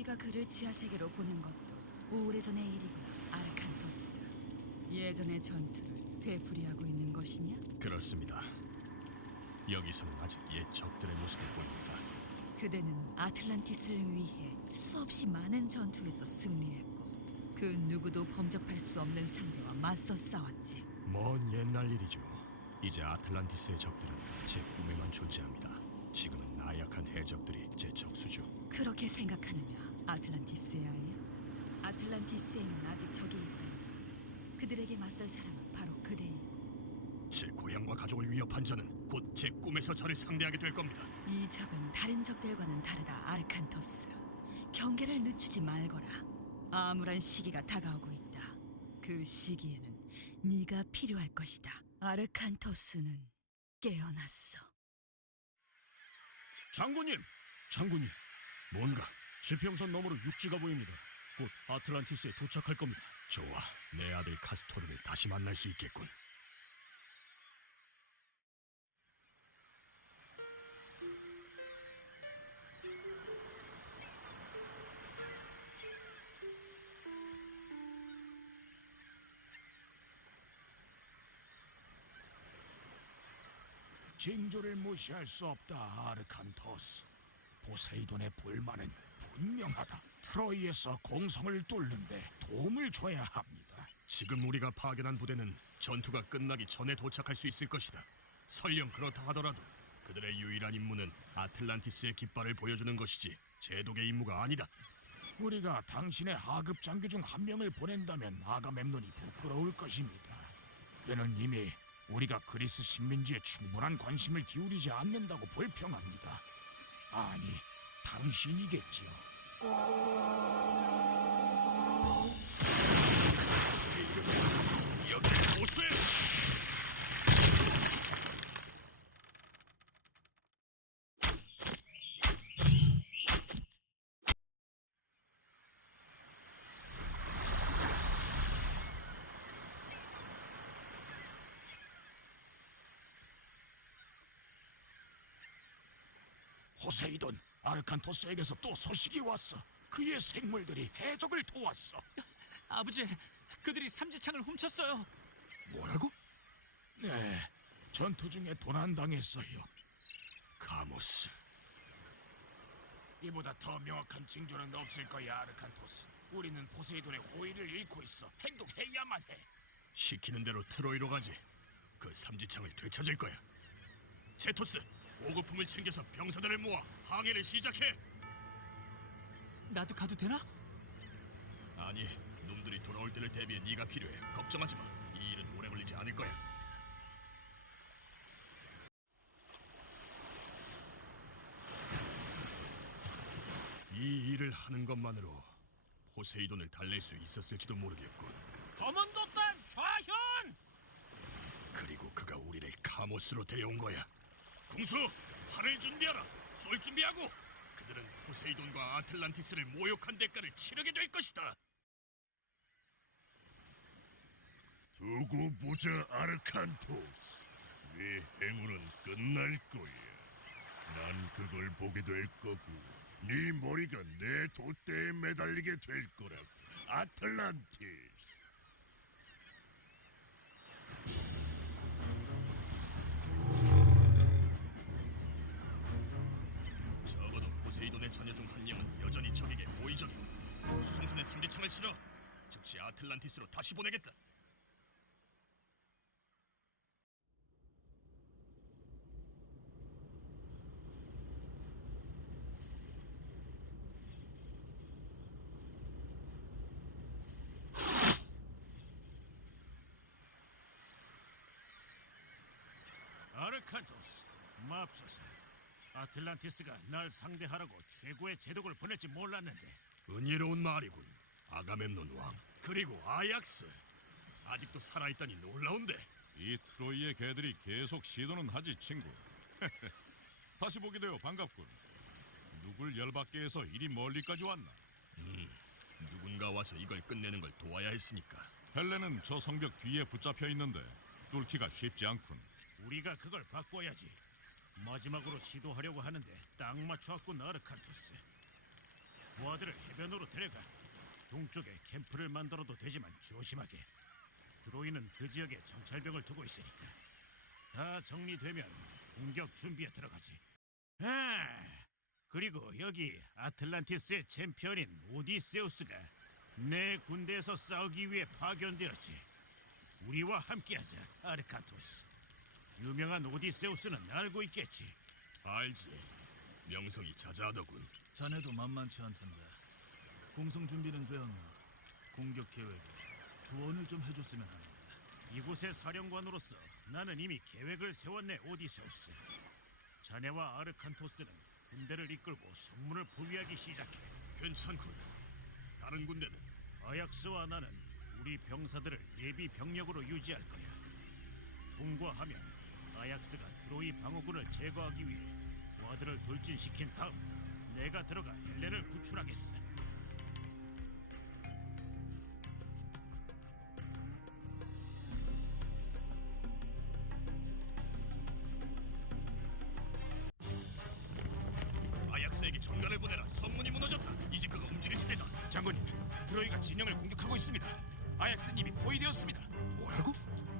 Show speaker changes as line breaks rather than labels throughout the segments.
우리가 그를 지하세계로 보낸 것도 오래전의 일이구나, 아르칸토스. 예전의 전투를 되풀이하고 있는 것이냐?
그렇습니다. 여기서는 아직 옛 적들의 모습을 보입니다.
그대는 아틀란티스를 위해 수없이 많은 전투에서 승리했고 그 누구도 범접할 수 없는 상대와 맞서 싸웠지.
먼 옛날 일이죠. 이제 아틀란티스의 적들은 제 꿈에만 존재합니다. 지금은 나약한 해적들이 제 적수죠.
그렇게 생각하느냐, 아틀란티스의 아이야? 아틀란티스에는 아직 적이 있다. 그들에게 맞설 사람은 바로 그대이고
제 고향과 가족을 위협한 자는 곧 제 꿈에서 저를 상대하게 될 겁니다.
이 적은 다른 적들과는 다르다, 아르칸토스. 경계를 늦추지 말거라. 암울한 시기가 다가오고 있다. 그 시기에는 네가 필요할 것이다. 아르칸토스는 깨어났어.
장군님! 장군님! 뭔가 지평선 너머로 육지가 보입니다. 곧 아틀란티스에 도착할 겁니다. 좋아, 내 아들 카스토르를 다시 만날 수 있겠군.
징조를 무시할 수 없다, 아르칸토스. 포세이돈의 불만은 분명하다. 트로이에서 공성을 뚫는데 도움을 줘야 합니다.
지금 우리가 파견한 부대는 전투가 끝나기 전에 도착할 수 있을 것이다. 설령 그렇다 하더라도 그들의 유일한 임무는 아틀란티스의 깃발을 보여주는 것이지 제독의 임무가 아니다.
우리가 당신의 하급 장교 중 한 명을 보낸다면 아가멤논이 부끄러울 것입니다. 그는 이미 우리가 그리스 식민지에 충분한 관심을 기울이지 않는다고 불평합니다. 아니, 당신이겠지요.
내 이름은 여기 보수해!
포세이돈, 아르칸토스에게서 또 소식이 왔어. 그의 생물들이 해적을 도왔어.
아버지, 그들이 삼지창을 훔쳤어요.
뭐라고?
네, 전투 중에 도난당했어요.
카모스.
이보다 더 명확한 징조는 없을 거야, 아르칸토스. 우리는 포세이돈의 호의를 잃고 있어. 행동해야만 해.
시키는 대로 트로이로 가지. 그 삼지창을 되찾을 거야. 제토스, 보급품을 챙겨서 병사들을 모아 항해를 시작해.
나도 가도 되나?
아니, 놈들이 돌아올 때를 대비해 네가 필요해. 걱정하지 마. 이 일은 오래 걸리지 않을 거야. 이 일을 하는 것만으로 포세이돈을 달랠 수 있었을지도 모르겠군.
거먼도단 좌현!
그리고 그가 우리를 카모스로 데려온 거야. 궁수, 활을 준비하라. 쏠 준비하고. 그들은 포세이돈과 아틀란티스를 모욕한 대가를 치르게 될 것이다.
두고 보자, 아르칸토스. 네 행운은 끝날 거야. 난 그걸 보게 될 거고, 네 머리가 내 돛대에 매달리게 될 거라고. 아틀란티스.
적어도 포세이돈의 자녀 중 한 명은 여전히 적에게 모의적이고 수송선에 삼지창을 실어 즉시 아틀란티스로 다시 보내겠다.
아르칸토스, 맙소사. 아틀란티스가 날 상대하라고 최고의 제독을 보낼지 몰랐는데.
은혜로운 말이군. 아가멤논 왕 그리고 아약스 아직도 살아있다니 놀라운데.
이 트로이의 개들이 계속 시도는 하지, 친구. 다시 보게 되어 반갑군. 누굴 열받게 해서 이리 멀리까지 왔나?
누군가 와서 이걸 끝내는 걸 도와야 했으니까.
헬레는 저 성벽 뒤에 붙잡혀 있는데 뚫기가 쉽지 않군.
우리가 그걸 바꿔야지. 마지막으로 시도하려고 하는데 딱 맞춰왔군, 아르칸토스. 부하들을 해변으로 데려가. 동쪽에 캠프를 만들어도 되지만 조심하게. 드로이는 그 지역에 정찰병을 두고 있으니까. 다 정리되면 공격 준비에 들어가지. 그리고 여기 아틀란티스의 챔피언인 오디세우스가 내 군대에서 싸우기 위해 파견되었지. 우리와 함께하자, 아르칸토스. 유명한 오디세우스는 알고 있겠지.
알지. 명성이 자자하더군.
자네도 만만치 않던데. 공성 준비는 되었나? 공격 계획에 조언을 좀 해줬으면 하는데.
이곳의 사령관으로서 나는 이미 계획을 세웠네, 오디세우스. 자네와 아르칸토스는 군대를 이끌고 성문을 포위하기 시작해.
괜찮군. 다른 군대는
아약스와 나는 우리 병사들을 예비 병력으로 유지할 거야. 통과하면 아약스가 드로이 방어군을 제거하기 위해 부하들을 돌진시킨 다음 내가 들어가 헬렌을 구출하겠어.
아약스에게 전가를 보내라. 성문이 무너졌다. 이제 그가 움직일 차례다.
장군님, 드로이가 진영을 공격하고 있습니다. 아약스님이 포위되었습니다.
뭐라고?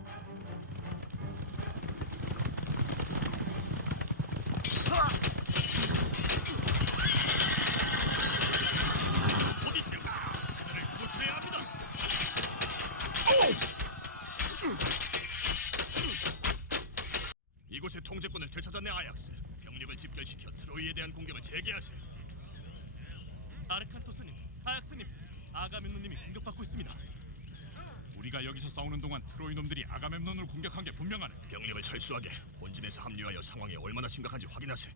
오디세우스, 그들을 구출해야 합니다. 이곳의 통제권을 되찾았네, 아약스. 병력을 집결시켜 트로이에 대한 공격을 재개하세.
아르칸토스님, 아약스님, 아가멤논님이 공격받고 있습니다.
우리가 여기서 싸우는 동안 트로이 놈들이 아가멤논을 공격한 게 분명하네.
병력을 철수하게 본진에서 합류하여 상황이 얼마나 심각한지 확인하세.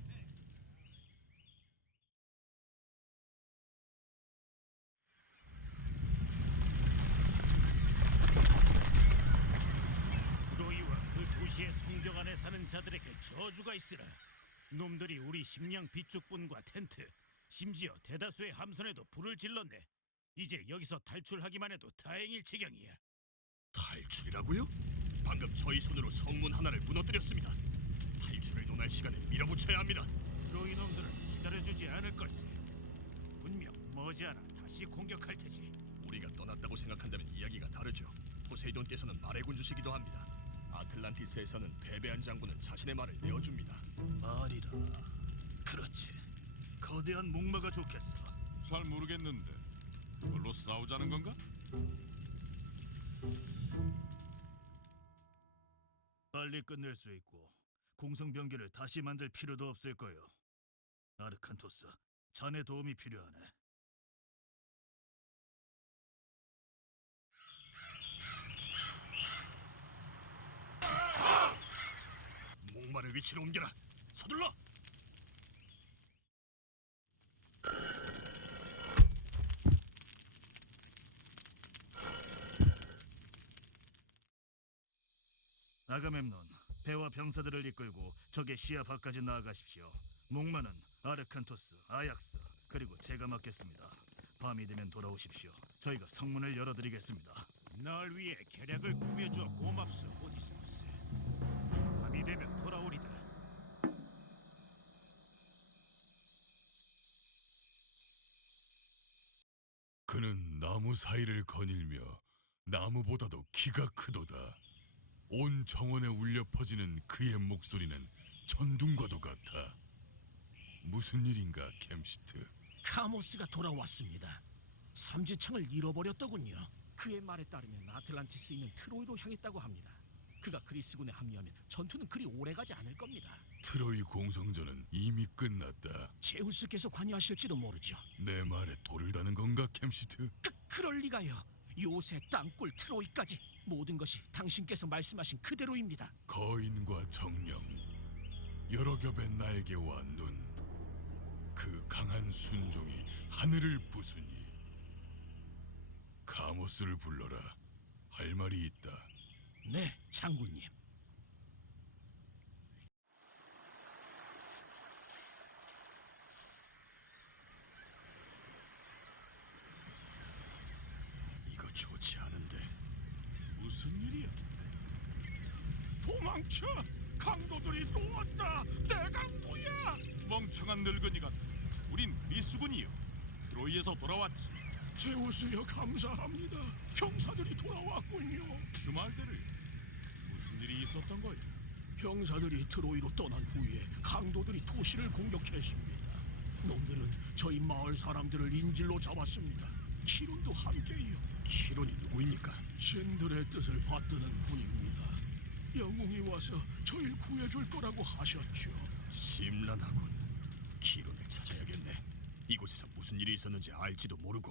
트로이와 그 도시의 성벽 안에 사는 자들에게 저주가 있으라. 놈들이 우리 식량 비축분과 텐트, 심지어 대다수의 함선에도 불을 질렀네. 이제 여기서 탈출하기만 해도 다행일 지경이야.
탈출이라고요? 방금 저희 손으로 성문 하나를 무너뜨렸습니다. 탈출을 논할 시간에 밀어붙여야 합니다.
트로이 놈들은 기다려주지 않을 걸세. 분명 머지않아 다시 공격할 테지.
우리가 떠났다고 생각한다면 이야기가 다르죠. 포세이돈께서는 말의 군주시기도 합니다. 아틀란티스에서는 패배한 장군은 자신의 말을 내어줍니다.
말이라. 그렇지. 거대한 목마가 좋겠어.
잘 모르겠는데 그걸로 싸우자는 건가?
빨리 끝낼 수 있고 공성 병기를 다시 만들 필요도 없을 거요. 아르칸토스, 자네 도움이 필요하네.
목마를 위치로 옮겨라. 서둘러.
아가멤논, 배와 병사들을 이끌고 적의 시야 밖까지 나아가십시오. 목마는 아르칸토스, 아약스, 그리고 제가 맡겠습니다. 밤이 되면 돌아오십시오. 저희가 성문을 열어드리겠습니다.
날 위해 계략을 꾸며주어 고맙소, 오디세우스. 밤이 되면 돌아오리다.
그는 나무 사이를 거닐며 나무보다도 키가 크도다. 온 정원에 울려 퍼지는 그의 목소리는 천둥과도 같아. 무슨 일인가, 캠시트?
카모스가 돌아왔습니다. 삼지창을 잃어버렸더군요. 그의 말에 따르면 아틀란티스 있는 트로이로 향했다고 합니다. 그가 그리스군에 합류하면 전투는 그리 오래가지 않을 겁니다.
트로이 공성전은 이미 끝났다.
제우스께서 관여하실지도 모르죠.
내 말에 돌을 다는 건가, 캠시트?
그럴 리가요. 요새 땅굴 트로이까지 모든 것이 당신께서 말씀하신 그대로입니다.
거인과 정령, 여러 겹의 날개와 눈, 그 강한 순종이 하늘을 부수니. 카모스를 불러라. 할 말이 있다.
네, 장군님.
이거 좋지 않은데.
무슨 일이야? 도망쳐! 강도들이 또 왔다! 대강도야! 멍청한 늙은이 같아. 우린 그리스군이요.
트로이에서 돌아왔지.
제우스여 감사합니다. 병사들이 돌아왔군요.
그 말대로 무슨 일이 있었던 거야?
병사들이 트로이로 떠난 후에 강도들이 도시를 공격했습니다. 놈들은 저희 마을 사람들을 인질로 잡았습니다. 키론도 함께요.
키론이 누구입니까?
신들의 뜻을 받드는 분입니다. 영웅이 와서 저희를 구해줄 거라고 하셨죠.
심란하군. 키론을 찾아야겠네. 이곳에서 무슨 일이 있었는지 알지도 모르고.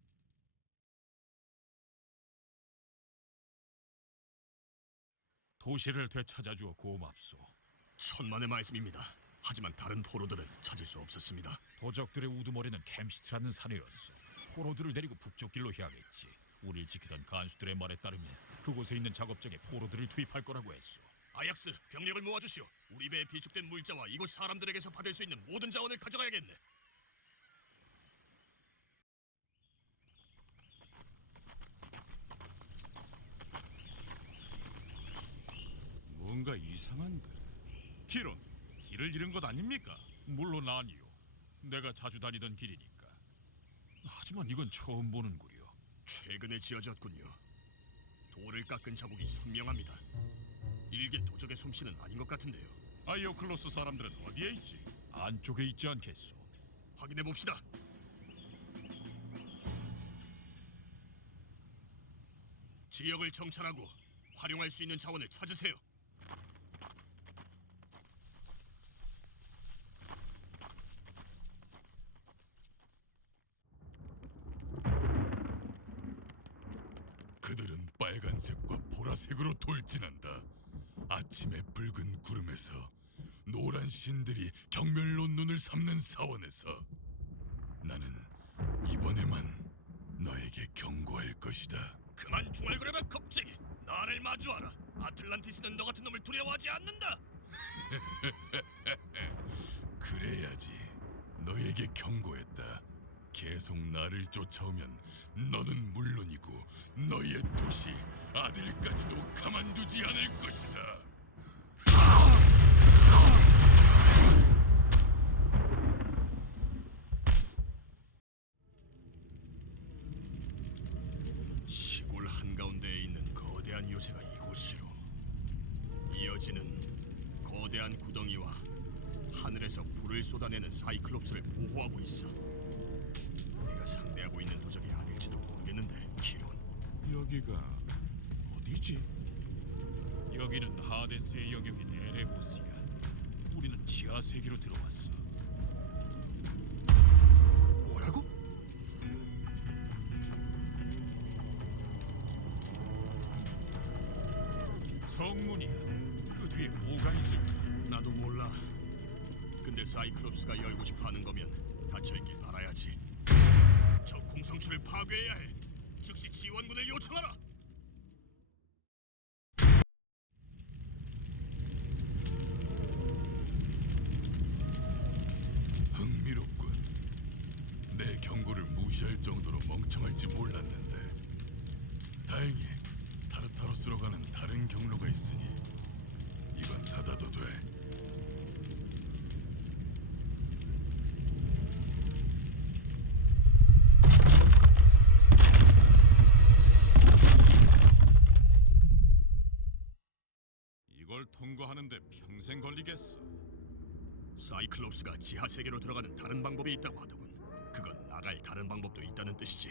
도시를 되찾아주어 고맙소.
천만의 말씀입니다. 하지만 다른 포로들은 찾을 수 없었습니다.
도적들의 우두머리는 캠시트라는 산이었어. 포로들을 데리고 북쪽 길로 향했지. 우릴 지키던 간수들의 말에 따르면 그곳에 있는 작업장에 포로들을 투입할 거라고 했어.
아약스, 병력을 모아주시오. 우리 배에 비축된 물자와 이곳 사람들에게서 받을 수 있는 모든 자원을 가져가야겠네.
뭔가 이상한데. 키론, 길을 잃은 것 아닙니까?
물론 아니요. 내가 자주 다니던 길이니까. 하지만 이건 처음 보는구려.
최근에 지어졌군요. 돌을 깎은 자국이 선명합니다. 일개 도적의 솜씨는 아닌 것 같은데요.
아이오클로스 사람들은 어디에 있지?
안쪽에 있지 않겠소?
확인해 봅시다. 지역을 정찰하고 활용할 수 있는 자원을 찾으세요.
그들은 빨간색과 보라색으로 돌진한다. 아침의 붉은 구름에서 노란 신들이 경멸로 눈을 삼는 사원에서 나는 이번에만 너에게 경고할 것이다.
그만 중얼거려라 겁쟁이. 나를 마주하라. 아틀란티스는 너 같은 놈을 두려워하지 않는다.
그래야지. 너에게 경고했다. 계속 나를 쫓아오면 너는 물론이고 너의 도시 아들까지도 가만두지 않을 것이다.
시골 한가운데에 있는 거대한 요새가 이곳으로 이어지는 거대한 구덩이와 하늘에서 불을 쏟아내는 사이클롭스를 보호하고 있어. 우리가 상대하고 있는 도적이 아닐지도 모르겠는데, 키론.
여기가 어디지? 여기는 하데스의 영역인 에레보스야. 우리는 지하 세계로 들어왔어.
뭐라고?
성문이야. 그 뒤에 뭐가 있을까?
나도 몰라. 근데 사이클롭스가 열고 싶어하는 거면 닫혀있길 바라야지. 저 공성추를 파괴해야 해. 즉시 지원군을 요청하라.
흥미롭군. 내 경고를 무시할 정도로 멍청할지 몰랐는데 다행히 타르타로스로 가는 다른 경로가 있으니 이건 닫아도 돼.
이걸 통과하는데 평생 걸리겠어.
사이클롭스가 지하 세계로 들어가는 다른 방법이 있다고 하더군. 그건 나갈 다른 방법도 있다는 뜻이지.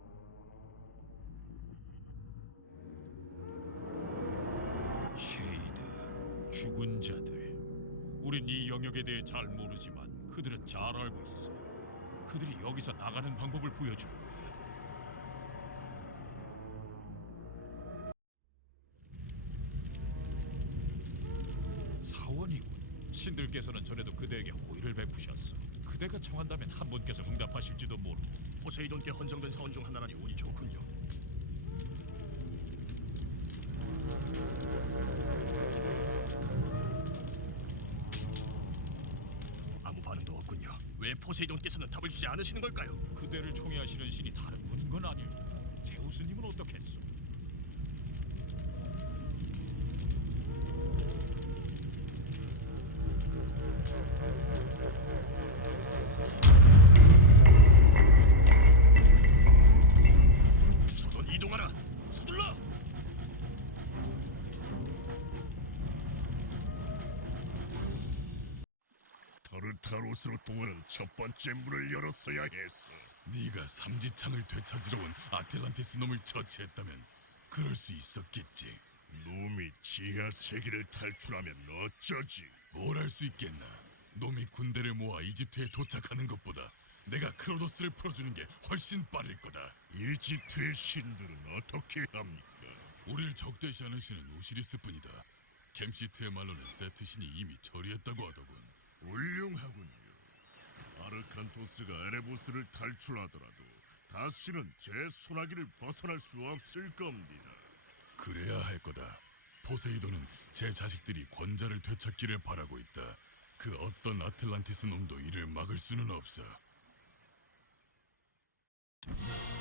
쉐이드, 죽은 자들. 우린 이 영역에 대해 잘 모르지만 그들은 잘 알고 있어. 그들이 여기서 나가는 방법을 보여줄 거야. 사원이군. 신들께서는 전에도 그대에게 호의를 베푸셨어. 그대가 청한다면 한 분께서 응답하실지도 모르고.
포세이돈께 헌정된 사원 중 하나라니 운이 좋군요. 아무 반응도 없군요. 왜 포세이돈께서는 답을 주지 않으시는 걸까요?
그대를 총애하시는 신이 다른 분인 건 아닐까? 제우스님은 어떻겠소?
타르타로스로 통하는 첫 번째 문을 열었어야 했어.
네가 삼지창을 되찾으러 온 아틀란티스 놈을 처치했다면 그럴 수 있었겠지.
놈이 지하 세계를 탈출하면 어쩌지?
뭘 할 수 있겠나. 놈이 군대를 모아 이집트에 도착하는 것보다 내가 크로노스를 풀어주는 게 훨씬 빠를 거다.
이집트의 신들은 어떻게 합니까?
우릴 적대시하는 신은 우시리스뿐이다. 캠시트의 말로는 세트 신이 이미 처리했다고 하더군.
훌륭하군요. 아르칸토스가 에레보스를 탈출하더라도 다시는 제 소나기를 벗어날 수 없을 겁니다.
그래야 할 거다. 포세이돈은 제 자식들이 권자를 되찾기를 바라고 있다. 그 어떤 아틀란티스 놈도 이를 막을 수는 없어.